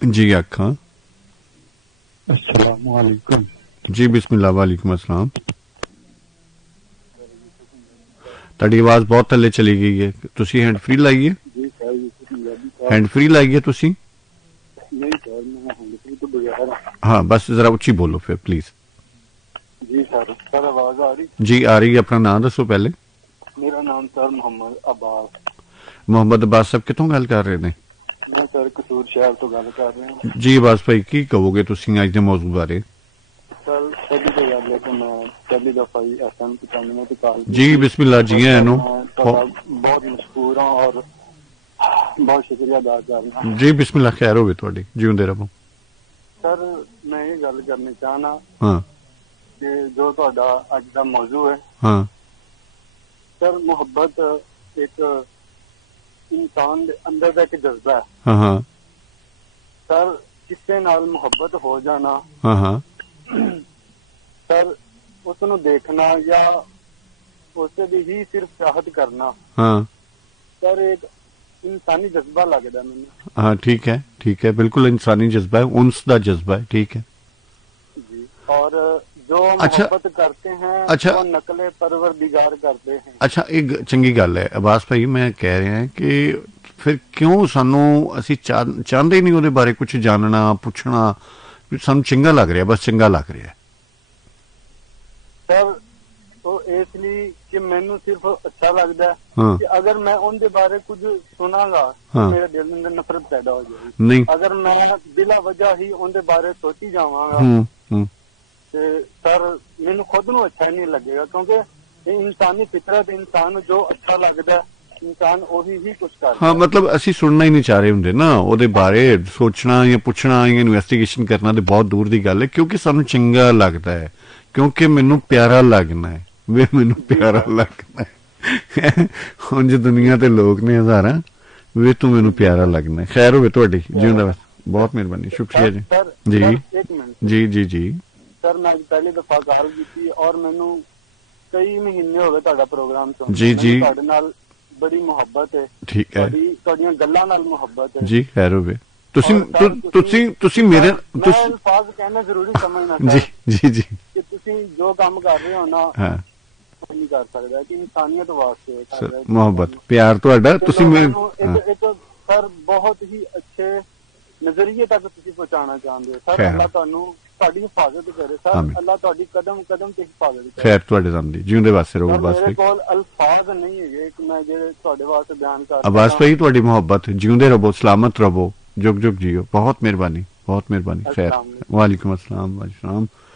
जी आखा। अस्सलाम वालेकुम। जी बिस्मिल्लाह वालेकुम अस्सलाम। ਤੁਹਾਡੀ ਆਵਾਜ਼ ਬਹੁਤ ਥੱਲੇ ਚਲੀ ਗਈ ਹੈ, ਤੁਸੀਂ ਹੈਂਡ ਫ੍ਰੀ ਲਾਈਏ। जी सर, यूसुफ पंजाबी साहब। हैंड फ्री लाइए तुसी। नहीं सर, मैं हैंड तो बगैर। हाँ बस जरा उच्ची बोलो फिर प्लीज। जी सर आवाज आ रही? जी आ रही है। अपना नाम दसो पहले। मेरा नाम सर मोहम्मद अब्बास। मोहम्मद अब्बास साहब कितों गल कर रहे हैं? मैं सर कसूर शहर तो गल कर रहा हूँ। जी अब्बास भाई की कहोगे तुसी अज दे मौजू बारे? सर पहली तो गल है कि मैं पहली दफा ही FM 95 पे कॉल की। जी बिस्मिल्लाह जी है नो। बहुत मशहूर हूँ और बहुत शुक्रिया अदा करना। जी बिस्मिल्लाह खैर होवे तुहाडी, जीउंदे रहो। सर मैं ये गल करनी चाहना हाँ कि जो तुहाडा अज दा मौजू है, हाँ सर मुहब्बत एक इंसान दे अंदर दा एक जज्बा है। हाँ हाँ सर किसी नाल मुहब्बत हो जाना, हाँ हाँ सर उसनू देखना या उससे ही सिर्फ चाहत करना, हाँ सर एक इंसानी जज्बा लगता मैंने। हाँ ठीक है बिल्कुल इंसानी जज्बा है, उन्स दा जज्बा है, ठीक है जी। और जो अच्छा, मोहब्बत करते हैं अच्छा, वो नकले परवरदिगार करते हैं। अच्छा एक चंगी गल है अब्बास भाई, मैं कह रहा है कि फिर क्यों सानू असी चाहते ही नहीं ਉਹਦੇ ਬਾਰੇ कुछ जानना पुछना, सानू चंगा लग रहा, बस चंगा लग रहा है। सर तो इसलिए कि मैनू सिर्फ अच्छा लगता है हाँ कि अगर मैं उनके बारे कुछ सुनागा हाँ तो मेरे दिल में नफरत पैदा हो जाएगी। नहीं अगर मैं बिला वजह ही उनके बारे सोची जावांगा ते सर मैनू खुद नू अच्छा नहीं लगेगा, क्योंकि ये इंसानी फितरत, इंसान जो अच्छा लगता है इंसान ਉਹੀ ही कुछ करता हाँ है। मतलब ਅਸੀਂ ਸੁਣਨਾ ਹੀ ਨਹੀਂ ਚਾਹ ਰਹੇ ਹੁੰਦੇ ਨਾ ਉਹਦੇ ਬਾਰੇ, ਸੋਚਣਾ ਜਾਂ ਪੁੱਛਣਾ ਜਾਂ ਇਨਵੈਸਟੀਗੇਸ਼ਨ ਕਰਨਾ ਤੇ ਬਹੁਤ ਦੂਰ ਦੀ ਗੱਲ ਹੈ, ਕਿਉਂਕਿ ਸਾਨੂੰ ਚੰਗਾ ਲੱਗਦਾ ਹੈ, ਕਿਉਂਕਿ ਮੈਨੂੰ ਪਿਆਰਾ ਲੱਗਣਾ ਹੈ, ਵੇ ਮੈਨੂੰ ਪਿਆਰਾ ਲੱਗਣਾ ਹੈ। ਹੁਣ ਜੇ ਦੁਨੀਆ ਤੇ ਲੋਕ ਨੇ ਹਜ਼ਾਰਾਂ, ਵੇ ਤੂੰ ਮੈਨੂੰ ਪਿਆਰਾ ਲੱਗਣਾ ਹੈ। ਖੈਰ ਹੋਵੇ ਤੁਹਾਡੀ, ਜਿਉਂਦਾ ਬਸ। ਬਹੁਤ ਮਿਹਰਬਾਨੀ, शुक्रिया जी। सर जी एक मिनट जी जी जी सर, मैं पहली दफा कॉल की और मैनू कई महीने हो गए ਤੁਹਾਡਾ प्रोग्राम सुन जी जी ਤੁਹਾਡੇ ਨਾਲ बड़ी मुहब्बत है। ठीक है ਤੁਹਾਡੀਆਂ ਗੱਲਾਂ ਨਾਲ ਮੁਹੱਬਤ ਹੈ। जी खैर होवे। ਤੁਸੀਂ और सर, ਤੁਸੀਂ ਤੁਸੀਂ ਮੇਰੇ मैं अल्फाज कहना जरूरी समझना जी सर जी जी कि ਤੁਸੀਂ जो काम कर रहे हो ना हाँ वो नहीं कर सकदा कि इंसानियत वास्ते कर रहे हो। मोहब्बत प्यार ਤੁਹਾਡਾ ਤੁਸੀਂ एक सर बहुत ही अच्छे नजरिए तक ਤੁਸੀਂ ਪਹੁੰਚਾਉਣਾ ਚਾਹੁੰਦੇ ਹੋ ਸਰ। खैर। ਅੱਲਾह ਤੁਹਾਨੂੰ ਤੁਹਾਡੀ ਹਿਫਾਜ਼ਤ ਕਰੇ ਸਰ। आमीन। ਅੱਲਾਹ ਤੁਹਾਡੀ ਕਦਮ ਕਦਮ ਤੇ ਹਿਫਾਜ਼ਤ ਕਰੇ। ਖੈਰ ਤੁਹਾਡੇ ਦਮ ਦੀ, ਜਿਉਂਦੇ ਵਾਸਤੇ ਰਹੋ ਸਰ ਅब्बास ਮੇਰੇ भाई। ਕੋਲ ਅਲਫਾਜ਼ ਨਹੀਂ ਹੈਗੇ ਕਿ ਮੈਂ ਜਿਹੜੇ ਤੁਹਾਡੇ ਵਾਸਤੇ ਬਿਆਨ ਕਰ अब्बास ਸਕਾਂ। भाई ਤੁਹਾਡੀ मोहब्बत, जिਉਂਦੇ रहो, सलामत रहो, जुग जुग जियो। बहुत मेहरबानी, बहुत मेहरबानी। खैर अस्सलाम वालेकुम। वालेकुम अस्सलाम।